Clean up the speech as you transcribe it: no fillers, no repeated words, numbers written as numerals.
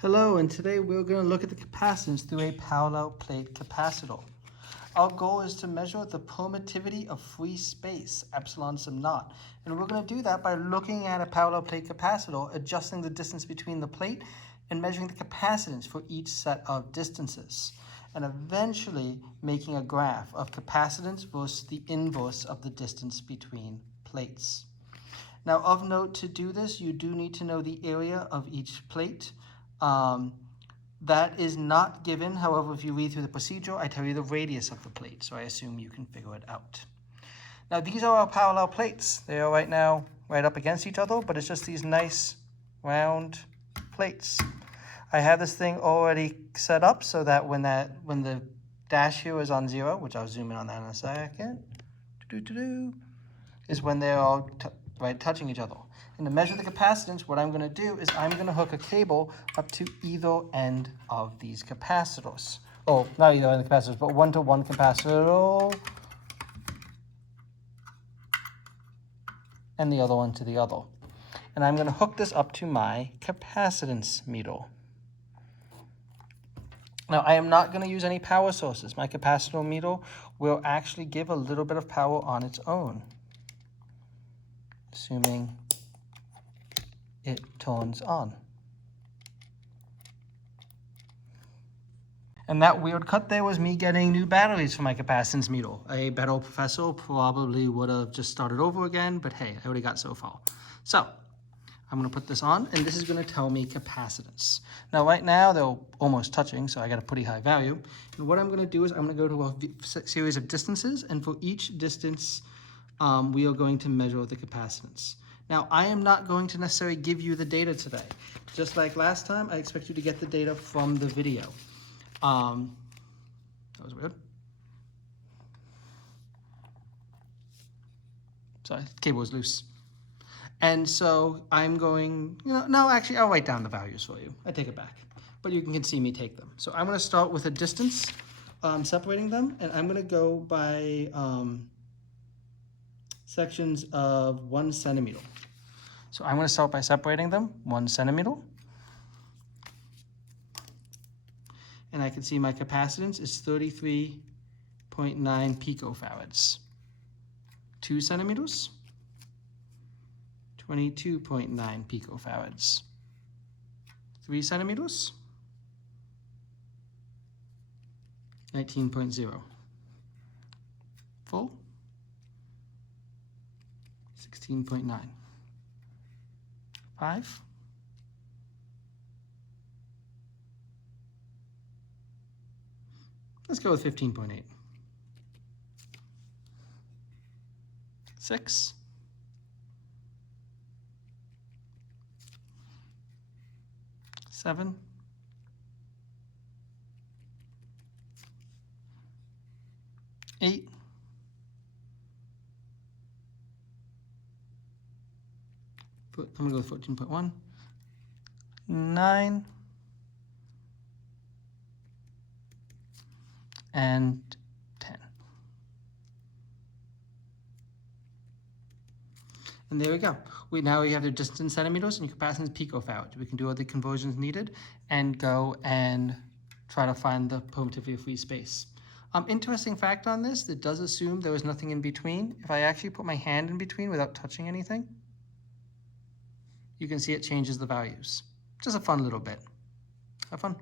Hello, and today we're going to look at the capacitance through a parallel plate capacitor. Our goal is to measure the permittivity of free space, epsilon sub naught. And we're going to do that by looking at a parallel plate capacitor, adjusting the distance between the plate, and measuring the capacitance for each set of distances. And eventually making a graph of capacitance versus the inverse of the distance between plates. Now, of note, to do this, you do need to know the area of each plate. That is not given. However, if you read through the procedure, I tell you the radius of the plate, so I assume you can figure it out. Now, these are our parallel plates. They are right now right up against each other, but it's just these nice round plates. I have this thing already set up so that when the dash here is on 0, which I'll zoom in on that in a second, is when they're all touching each other. And to measure the capacitance, what I'm going to do is I'm going to hook a cable up to either end of these capacitors. Oh, not either end of the capacitors, but one-to-one capacitor, and the other one to the other. And I'm going to hook this up to my capacitance meter. Now, I am not going to use any power sources. My capacitor meter will actually give a little bit of power on its own, assuming it turns on. And that weird cut there was me getting new batteries for my capacitance meter. A better professor probably would have just started over again, but hey, I already got so far. So I'm going to put this on, and this is going to tell me capacitance. Now, right now, they're almost touching, so I got a pretty high value. And what I'm going to do is I'm going to go to a series of distances, and for each distance, we are going to measure the capacitance. Now, I am not going to necessarily give you the data today. Just like last time, I expect you to get the data from the video. That was weird. Sorry, the cable was loose. And so I'm going, no, actually, I'll write down the values for you. I take it back. But you can see me take them. So I'm going to start with a distance, separating them, and I'm going to go by sections of 1 centimeter. So I'm going to start by separating them 1 centimeter. And I can see my capacitance is 33.9 picofarads. 2 centimeters, 22.9 picofarads. 3 centimeters, 19.0. 4, 16.9. 5, 15.8. 6, 7, 8, I'm going to go with 14.1, 9, and 10. And there we go. Now we have the distance in centimeters and your capacitance picofarads. We can do all the conversions needed and go and try to find the permittivity of free space. Interesting fact on this, it does assume there was nothing in between. If I actually put my hand in between without touching anything, you can see it changes the values. Just a fun little bit. Have fun.